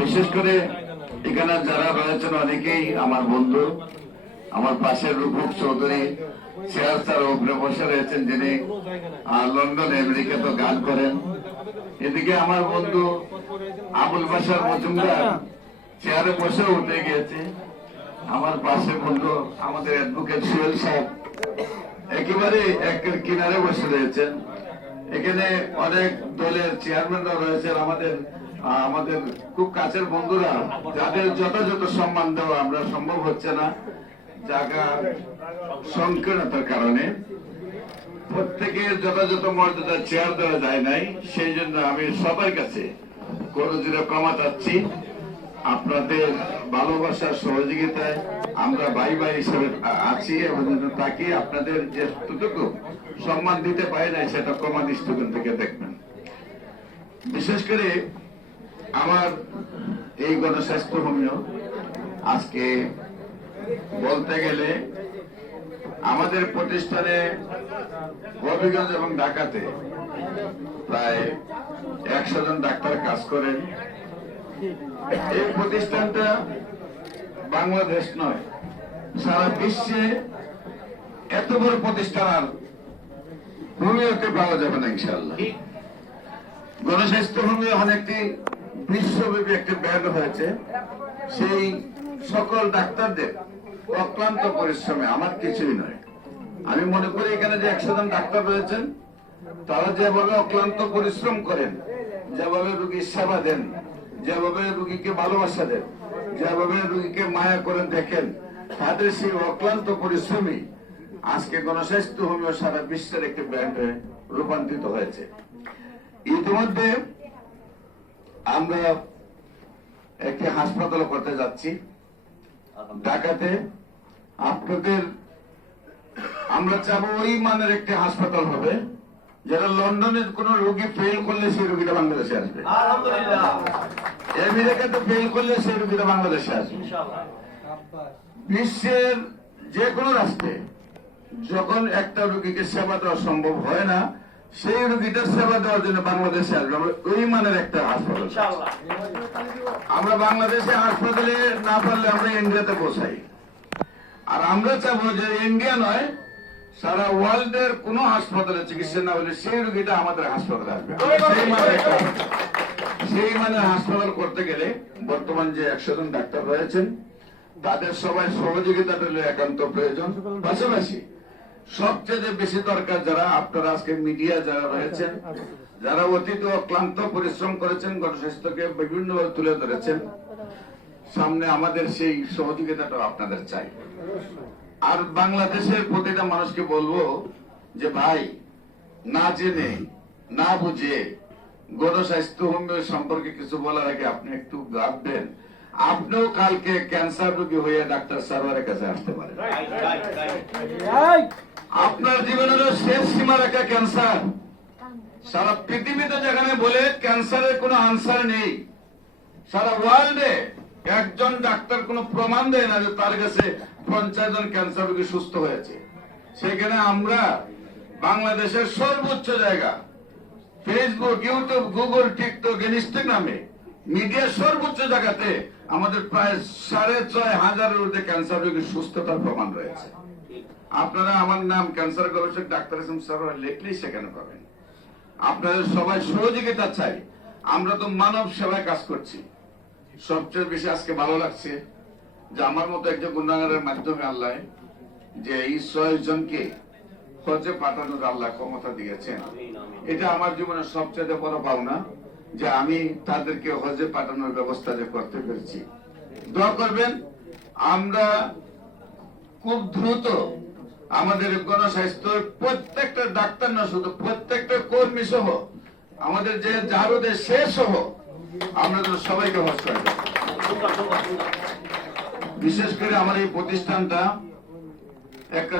বিশেষ করে এখানে যারা রয়েছেন অনেকেই আমার বন্ধু, আমার পাশের রূপক চৌধুরী চেয়ার স্যার উপরে বসে রয়েছেন, যিনি লন্ডন আমেরিকাতে গান করেন। এদিকে আমার বন্ধু আবুল বাশার মজুমদার চেয়ারে বসে উঠে গিয়েছে। আমার পাশে বন্ধু আমাদের অ্যাডভোকেট সোহেল সাহেব একেবারে একের কিনারে বসে রয়েছেন। এখানে অনেক দলের চেয়ারম্যানরা রয়েছেন, আমাদের খুব কাছের বন্ধুরা, যাদের যথাযথ সম্মান দেওয়া আমরা সম্ভব হচ্ছে না জায়গা সংকীর্ণতার কারণে। প্রত্যেকের যথাযথ মর্যাদা চেয়ার দেওয়া যায় নাই, সেই জন্য আমি সবার কাছে করজোড়ে ক্ষমা চাচ্ছি। আপনাদের ভালোবাসার সহযোগিতায় আমরা ভাই ভাই হিসেবে আছি এবং তাকে আপনাদের যেটুকু সম্মান দিতে পারি না সেটা ক্ষমা দৃষ্টিকোণ থেকে দেখবেন। বিশেষ করে আমার এই গণস্বাস্থ্য হোমিও আজকে বলতে গেলে আমাদের প্রতিষ্ঠানে হবিগঞ্জ এবং ঢাকাতে প্রায় 100 জন ডাক্তার কাজ করেন। এই প্রতিষ্ঠানটা বাংলাদেশ নয়, সারা বিশ্বে এত বড় প্রতিষ্ঠান আর হোমিওতে পাওয়া যাবে না ইনশাআল্লাহ। গণস্বাস্থ্য হোমিও অনেকটি বিশ্বব্যাপী একটা ব্র্যান্ড হয়েছে। সেই সকল ডাক্তারদের অক্লান্ত পরিশ্রমে আমার কিছুই নয়। আমি মনে করি এখানে যে 100 জন ডাক্তার রয়েছেন, তারা যেভাবে অক্লান্ত পরিশ্রম করেন, যেভাবে রোগীর সেবা দেন, যেভাবে রোগীকে ভালোবাসা দেন, যেভাবে রোগীকে মায়া করে দেখেন, তাদের সেই অক্লান্ত পরিশ্রমী আজকে গণস্বাস্থ্য হোমিও সারা বিশ্বের একটি ব্র্যান্ডে রূপান্তরিত হয়েছে। ইতিমধ্যে আমরা একটি হাসপাতাল করতে যাচ্ছি ঢাকাতে। আপনাদের আমরা চাবো ওই মানের একটি হাসপাতাল হবে, যারা লন্ডনের কোন রোগী ফেল করলে সেই রোগীটা বাংলাদেশে আসবে, আমেরিকাতে ফেল করলে সেই রোগীটা বাংলাদেশে আসবে। বিশ্বের যে কোনো রাষ্ট্রে যখন একটা রোগীকে সেবা দেওয়া সম্ভব হয় না, সেই রোগীটার সেবা দেওয়ার জন্য বাংলাদেশে আসবে। আমরা ওই মানের একটা হাসপাতাল, আমরা বাংলাদেশে হাসপাতালে না পারলে আমরা ইন্ডিয়াতে পৌঁছাই। আর আমরা চাবো যে ইন্ডিয়া নয়, সারা ওয়ার্ল্ডের কোন হাসপাতালে চিকিৎসা না হলে সেই রোগীটা আমাদের হাসপাতালে আসবে। সেই মানের হাসপাতাল করতে গেলে বর্তমান যে 100 জন ডাক্তার রয়েছেন, তাদের সবাই সহযোগিতা পেলে একান্ত প্রয়োজন। পাশাপাশি সবচেয়ে বেশি দরকার যারা আপনারা আজকে মিডিয়া যারা রয়েছেন, যারা অতীত ক্লান্ত পরিশ্রম করেছেন, গণস্বাস্থ্যকে বিভিন্নভাবে তুলে ধরেছেন, সামনে আমাদের সেই সহযোগিতাটা আপনাদের চাই। আর বাংলাদেশের প্রতিটা মানুষকে বলবো যে ভাই, না জেনে না বুঝে গণস্বাস্থ্য হোমিও সম্পর্কে কিছু বলার আগে আপনি একটু ভাববেন, আপনিও কালকে ক্যান্সার রোগী হয়ে ডাক্তার সার্ভারের কাছে আসতে পারেন। আপনার জীবনের শেষ সীমা রেখা ক্যান্সার। সারা পৃথিবীতে যেখানে বলে ক্যান্সারের কোনো আনসার নেই, সারা ওয়ার্ল্ডে একজন ডাক্তার কোনো প্রমাণ দেয় না যে তার কাছে 50 জন ক্যান্সার রোগী সুস্থ হয়েছে। সেখানে আমরা বাংলাদেশের সর্বোচ্চ জায়গা ফেসবুক, ইউটিউব, গুগল, টিকটক, ইনস্টাগ্রামে মিডিয়ার সর্বোচ্চ জায়গাতে আমাদের প্রায় 6500 ঊর্ধ্বে ক্যান্সার রোগীর সুস্থতার প্রমাণ রয়েছে। আপনারা আমার নাম ক্যান্সার গবেষক ডাক্তার এস এম সারোয়ার লিখলেই সেখানে পাবেন। আপনাদের সবাই সহযোগিতা চাই। আমরা তো মানব সেবায় কাজ করছি। সবচেয়ে বেশি আজকে ভালো লাগছে যে আমার মতো একজন গুণাগারের মাধ্যমে আল্লাহ যে এই 6 জনকে হজে পাঠানোর আল্লাহ ক্ষমতা দিয়েছেন। এটা আমার জীবনের সবচেয়ে বড় পাওনা যে আমি তাদেরকে হজে পাঠানোর ব্যবস্থা যে করতে পেরেছি। দোয়া করবেন, আমরা খুব দ্রুত আমাদের গণস্বাস্থ্যের প্রত্যেকটা ডাক্তার না শুধু প্রত্যেকটা কর্মী সহ আমাদের যে জারুদের শেষ সহ আমরা তো সবাইকে হজ করব। বিশেষ করে আমার এই প্রতিষ্ঠানটা একটা